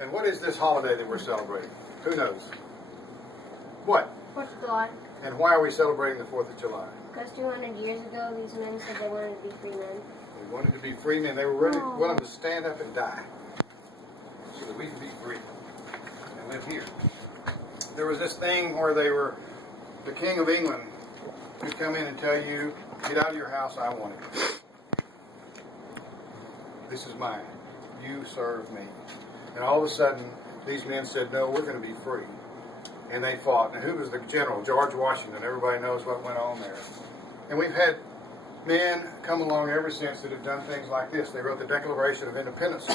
And what is this holiday that we're celebrating? Who knows? What? 4th of July. And why are we celebrating the 4th of July? Because 200 years ago, these men said they wanted to be free men. They wanted to be free men. They were ready, willing to stand up and die so that we could be free and live here. There was this thing where the King of England would come in and tell you, get out of your house, I want it. This is mine. You serve me. And all of a sudden, these men said, no, we're going to be free. And they fought. And who was the general? George Washington. Everybody knows what went on there. And we've had men come along ever since that have done things like this. They wrote the Declaration of Independence.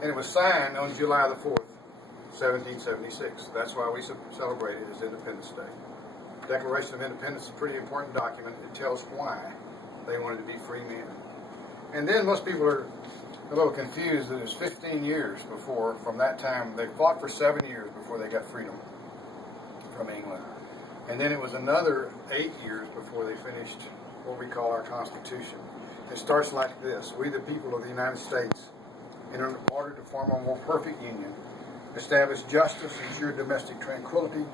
And it was signed on July the 4th, 1776. That's why we celebrate it as Independence Day. Declaration of Independence is a pretty important document. It tells why they wanted to be free men. And then most people are a little confused that it was 15 years before, from that time, they fought for 7 years before they got freedom from England. And then it was another 8 years before they finished what we call our Constitution. It starts like this: we, the people of the United States, in order to form a more perfect union, establish justice, ensure domestic tranquility,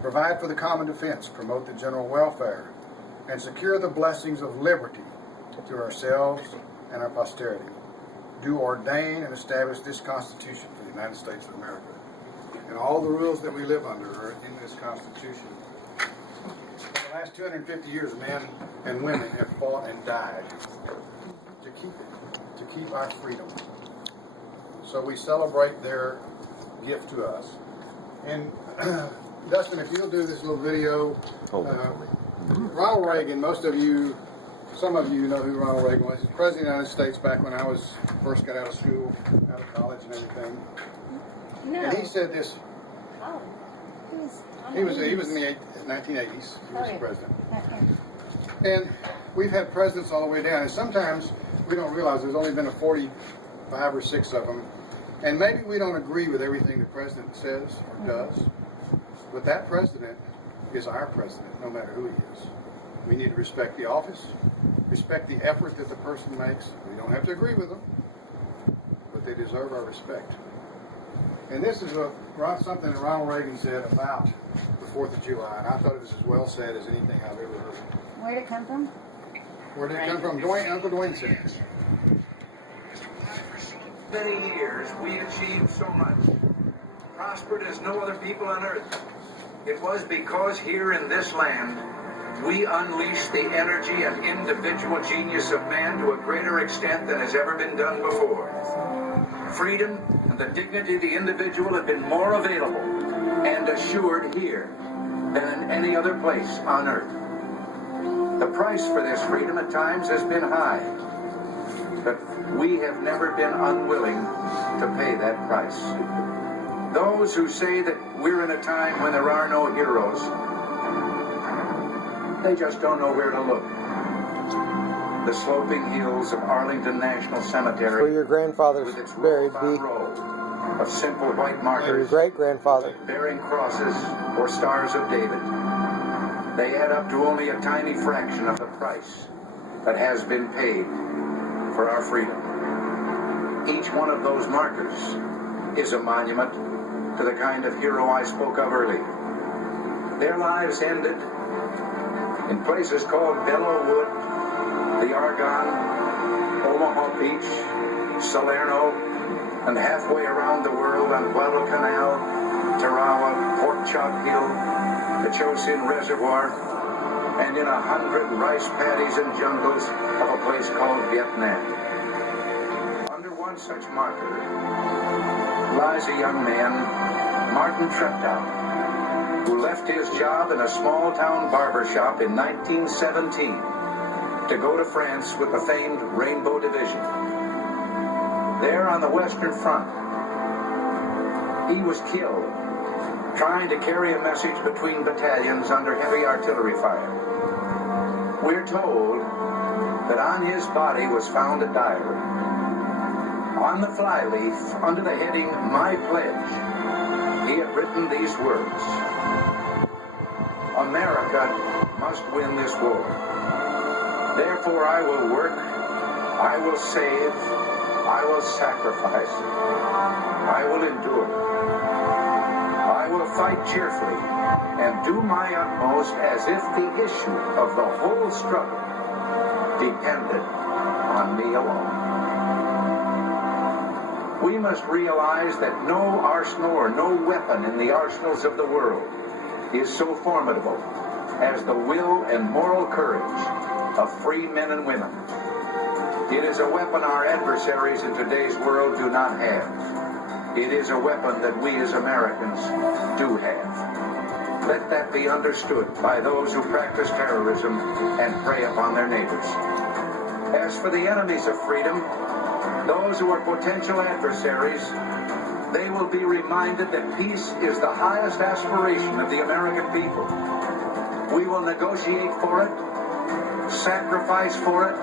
provide for the common defense, promote the general welfare, and secure the blessings of liberty to ourselves and our posterity. Do ordain and establish this Constitution for the United States of America. And all the rules that we live under are in this Constitution. For the last 250 years, men and women have fought and died to keep it, to keep our freedom. So we celebrate their gift to us. And Dustin, if you'll do this little video. Ronald Reagan, some of you know who Ronald Reagan was. He was President of the United States back when I first got out of school, out of college and everything. No. And he said this. Oh. He was in the 1980s. He was president. Okay. And we've had presidents all the way down. And sometimes we don't realize there's only been a 45 or 6 of them. And maybe we don't agree with everything the president says or does. But that president is our president, no matter who he is. We need to respect the office, respect the effort that the person makes. We don't have to agree with them, but they deserve our respect. And this is something that Ronald Reagan said about the 4th of July, and I thought it was as well said as anything I've ever heard. Where did it come from? Where did it come from? Uncle Dwayne said it. Many years we achieved so much, prospered as no other people on earth. It was because here in this land we unleashed the energy and individual genius of man to a greater extent than has ever been done before. Freedom and the dignity of the individual have been more available and assured here than in any other place on earth. The price for this freedom at times has been high, but we have never been unwilling to pay that price. Those who say that we're in a time when there are no heroes, they just don't know where to look. The sloping hills of Arlington National Cemetery, where your grandfather's with its buried, row of simple white or markers, your great-grandfather. bearing crosses or stars of David, they add up to only a tiny fraction of the price that has been paid for our freedom. Each one of those markers is a monument to the kind of hero I spoke of earlier. Their lives ended in places called Belleau Wood, the Argonne, Omaha Beach, Salerno, and halfway around the world on Guadalcanal, Tarawa, Pork Chop Hill, the Chosin Reservoir, and in 100 rice paddies and jungles of a place called Vietnam. Under one such marker lies a young man, Martin Treptow, who left his job in a small-town barber shop in 1917 to go to France with the famed Rainbow Division. There on the Western Front, he was killed trying to carry a message between battalions under heavy artillery fire. We're told that on his body was found a diary. On the flyleaf, under the heading, My Pledge, he had written these words: America must win this war. Therefore I will work, I will save, I will sacrifice. I will endure. I will fight cheerfully and do my utmost as if the issue of the whole struggle depended on me alone. We must realize that no arsenal or no weapon in the arsenals of the world is so formidable as the will and moral courage of free men and women. It is a weapon our adversaries in today's world do not have. It is a weapon that we as Americans do have. Let that be understood by those who practice terrorism and prey upon their neighbors. As for the enemies of freedom, those who are potential adversaries, they will be reminded that peace is the highest aspiration of the American people. We will negotiate for it, sacrifice for it.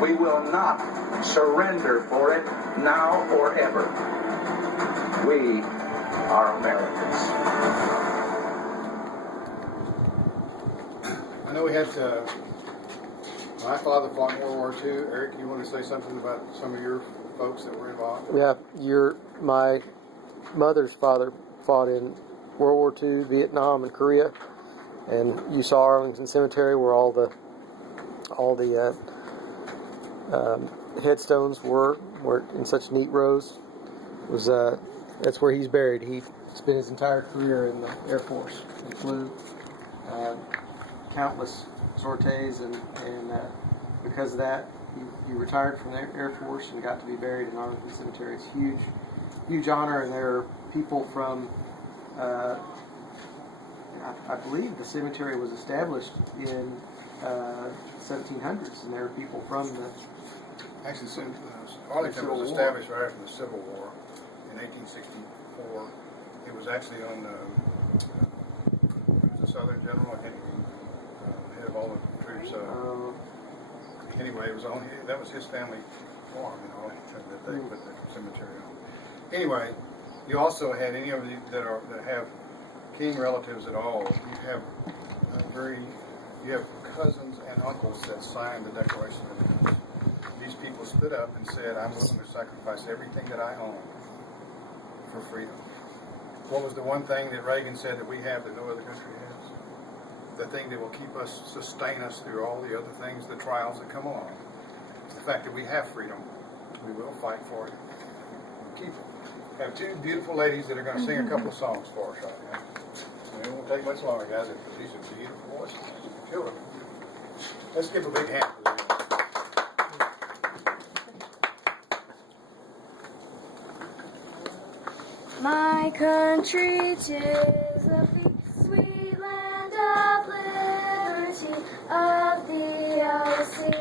We will not surrender for it now or ever. We are Americans. I know we had my father fought in World War II. Eric, you want to say something about some of your folks that were involved? Yeah, my mother's father fought in World War II, Vietnam, and Korea, and you saw Arlington Cemetery where all the headstones were in such neat rows. That's where he's buried. He spent his entire career in the Air Force. He flew countless sorties, and because of that, he retired from the Air Force and got to be buried in Arlington Cemetery. It's huge honor, and there are people from, I believe the cemetery was established in 1700s, and there are people from the... Actually, Arlington was established right after the Civil War in 1864. It was actually on the Southern General, I think, head of all the troops. Anyway, it was on. That was his family farm, that they put the cemetery on. Anyway, you also had any of you that have king relatives at all. You have cousins and uncles that signed the Declaration of Independence. These people stood up and said, "I'm willing to sacrifice everything that I own for freedom." What was the one thing that Reagan said that we have that no other country has? The thing that will sustain us through all the other things, the trials that come along. It's the fact that we have freedom. We will fight for it. We'll keep it. We have two beautiful ladies that are going to sing a couple of songs for us right now. It won't take much longer, guys. These are beautiful voices. Children. Let's give a big hand for them. My country 'tis a sweet land of liberty, of the sea.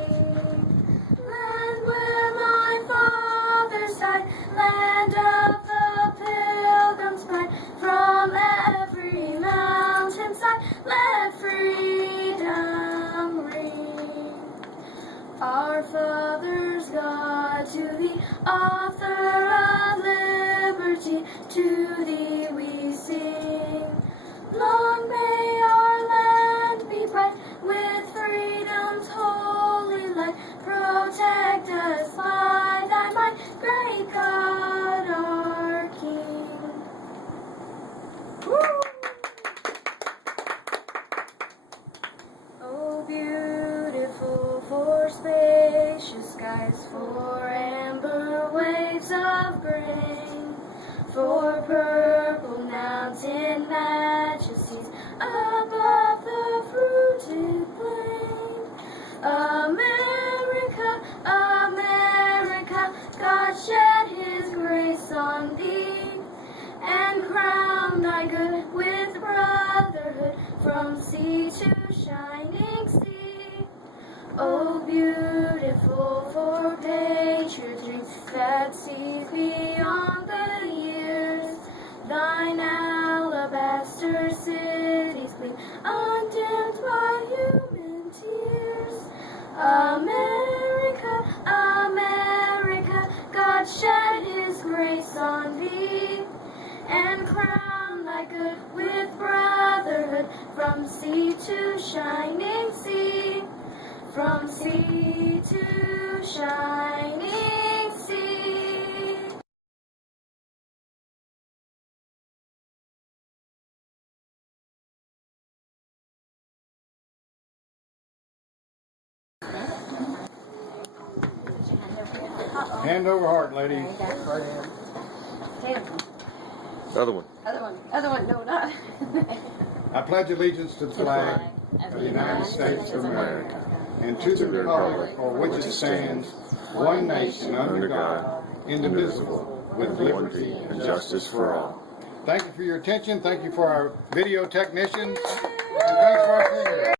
Land where my fathers died, land of the pilgrim's pride. From every mountainside, let freedom ring. Our fathers' God, to the author of liberty, to thee we sing. Long may our land be bright with freedom's holy light. Protect us by thy might, great God, our King. Woo! Oh, beautiful for spacious skies, for amber waves of grain, for purple mountain majesties above the fruited plain. America, America, God shed his grace on thee, and crown thy good with brotherhood from sea to shining sea. Oh, beautiful for patriot dreams that sees beyond the years. Thine alabaster cities gleam, undimmed by human tears. America, America, God shed his grace on thee, and crown thy good with brotherhood from sea to shining sea. From sea to shining sea. Hand over heart, lady. Stand. Other one. Other one, no, not. I pledge allegiance to the flag of the United States of America and to the republic for which it stands, one nation under God, indivisible, with liberty and justice for all. Thank you for your attention. Thank you for our video technicians. And thanks for our singers.